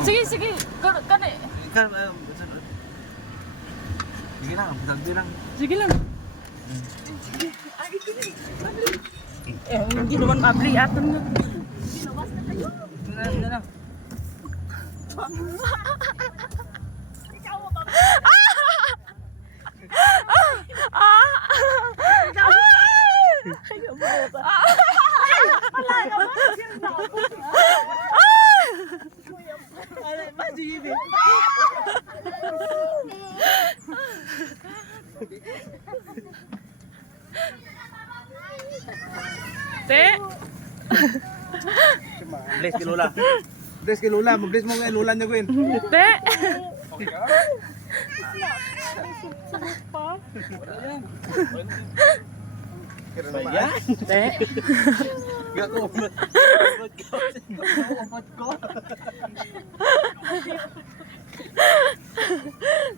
Sige, sige. Kani. Sige lang, sabi lang. Sige lang. Hindi naman mabli aton nga. Sige lang. Te. Bless kay Lola. Bless kay Lola, mag-bless mo kay Lola niya Gwen. Te. Ayan. Te. Gago.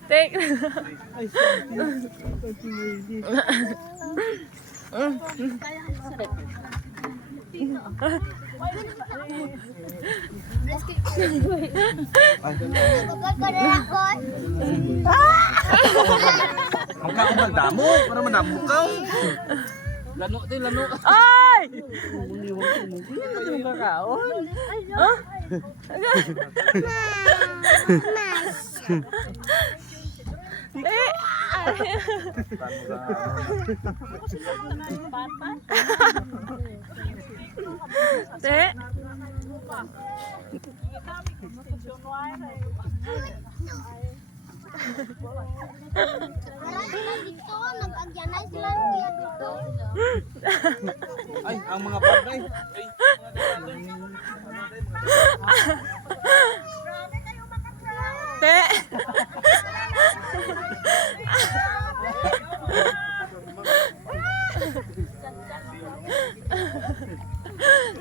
Te. Ang ka magdamo para manamo ka. Lano tayo, lano. Ay! Hindi mo kakaon. Ah? Eh! Te! Dito, nag-agyanay sila niya dito. Ay, ang mga bagay. Ay, Te!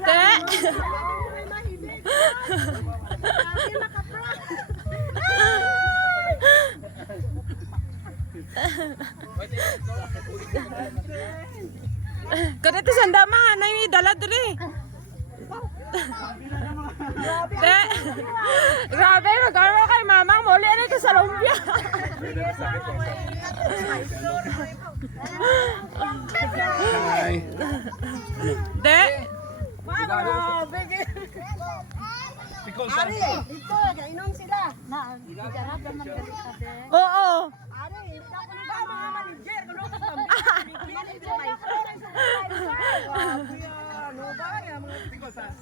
Te! Ganito sanda mga na yung dala diri. Te! Grabe, nag-araw kay mama. Muli na ka sa lumpia. ay. Te! Ari, dito, inom sila. Oo. Ari, hindi ako nang ba mga manager. Ano ka ba? Ano ba yan mga tigosas?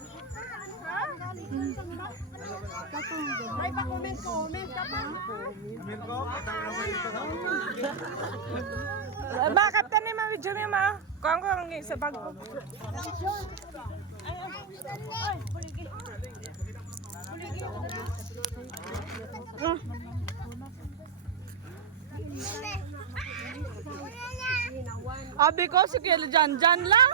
May pa-comment ka pa. Amin ko, katang naman ito sa Bakit ka ni mga video niya ma? Kuang kuang sa bag ko. Abi ko sige dyan lang.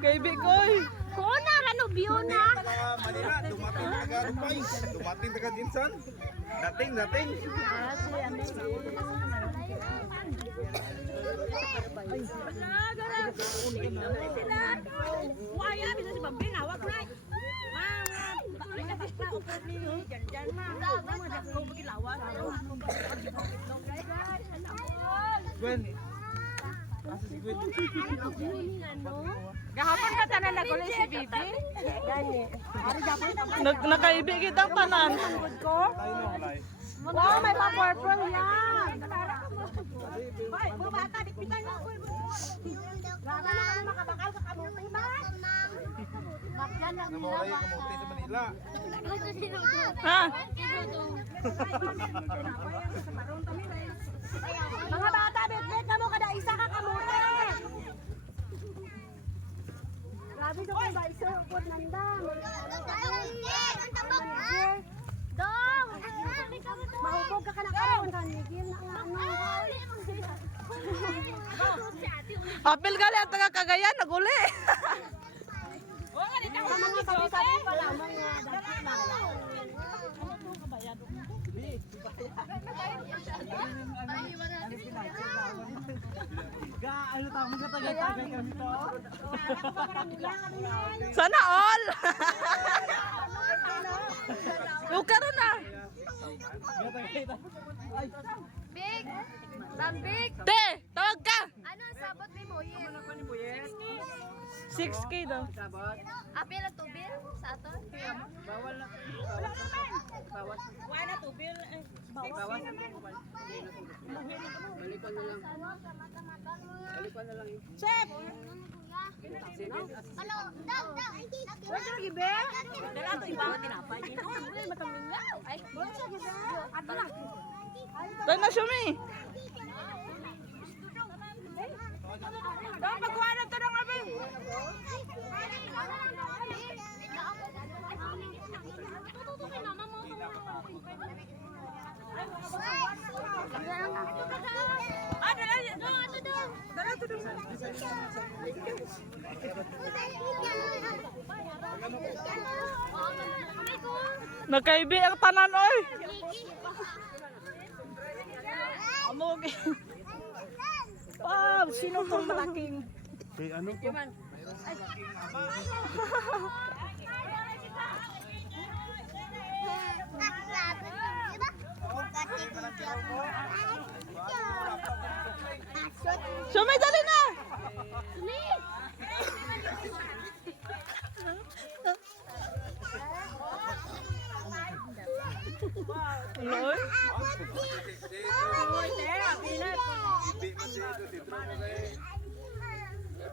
Kaibi ko eh. Kuna, ano, Biona? Manila, dumating taga Rupay, dumating taga Jinsan. Dating. Waya, bisa si Bambing, awak na. Gwen. Asa si Gwen? Gahapon ka tanan naguli si Bibi. Nakaibig kitang tanan. Wow, may pa-purple yan. Hoy, bata, dikpitan mo. Grabe na kami makabakal ka kamuti ba? Bakyan lang Namuray kamuti sa Manila. Ha? Mga bata, bitbit na mo kada isa ka kamuti. Grabe sa kong ba isa upod nandang. Dong! Mahubog ka na karon sa Miguel na ano. Apil gali ang taga Cagayan naguli. Sa mga sabi-sabi pa lamang nga dapat lang. Ano tawag mo sa tagay-tagay kami to? Sana all. Big! Bambig! Te, tawag ka! Ano ang sabot ni Moyet? 6K daw. Apil at tubil sa aton? Chef! Ano? Daw! Where's your gibe? Dala ito ibang tinapay dito. Ay, matamingaw. Ay, where's your gibe? Ato na. Doon na sumi. Daw, pagkuha na ito ng abing. Ah, dala yan. Dala ito doon. Nagkaibi ang tanan, oy. Amog. Wow, sino tong malaking? Ano to? Sumi, dali na! Hello?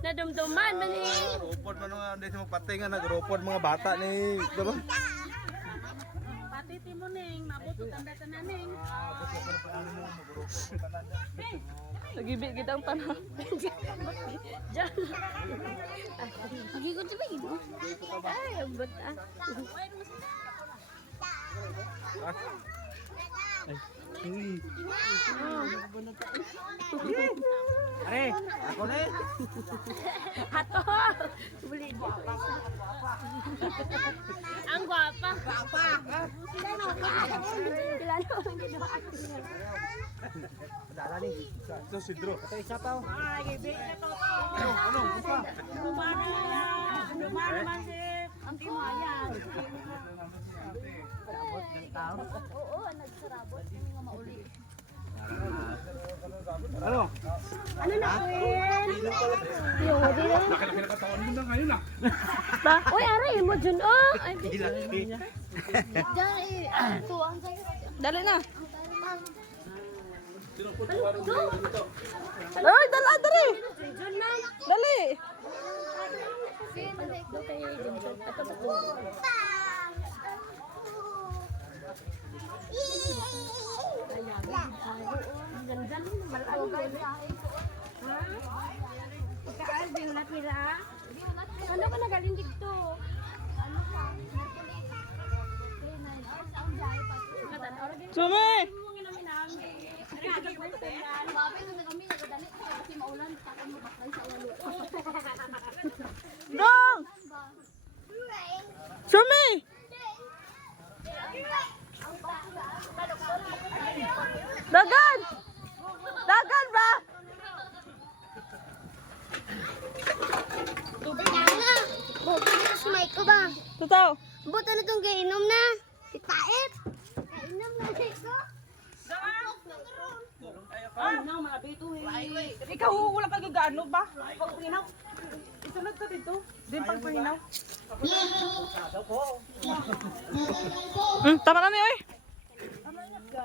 Nadumduman, mani. Ropod man nga hindi sa patingan nagropod mga bata ni, diba? Pati mo ning, mabutot ang beta na ning. Nagibi kita ang tanan. Diyan. Magigod sa bagay mo? Ay, ang bata. Are, ako na eh. Hato! Buli mo. Ang gwapa. Gwapa. Kailan mo ang ginawa acting niya? Dala ni. So sidro. Ito isa pa. Ay, gibi na to. Ano? Buka. Lumana yan. Lumana man si Auntie Mayan. Oo, nagsarabot. Hindi nga mauli. Ano? Ano na, Queen? Yung wadi na. Nakakatawan mo na ngayon ah. Uy, aray mo dyan, oh! Ay, dyan, tuwang sa'yo. Dali na. Ano? Ay, dala, dali. Dyan na. Dali. Sige, dali. Ito kayo, dyan. Ito ba ito? Ganda, malawan. Ikaal, biunat nila. Ano ka nagaling dito? Ano ka? Sumi. Dong. Sumi. Dagan. Dagan ba? May ko ba? Totoo. Buta na itong kainom na. Itait. Kainom na ko. Ikaw, wala ka gagano ba? Pagpinaw. Isunod ka dito. Din pagpinaw. Tama na niyo eh.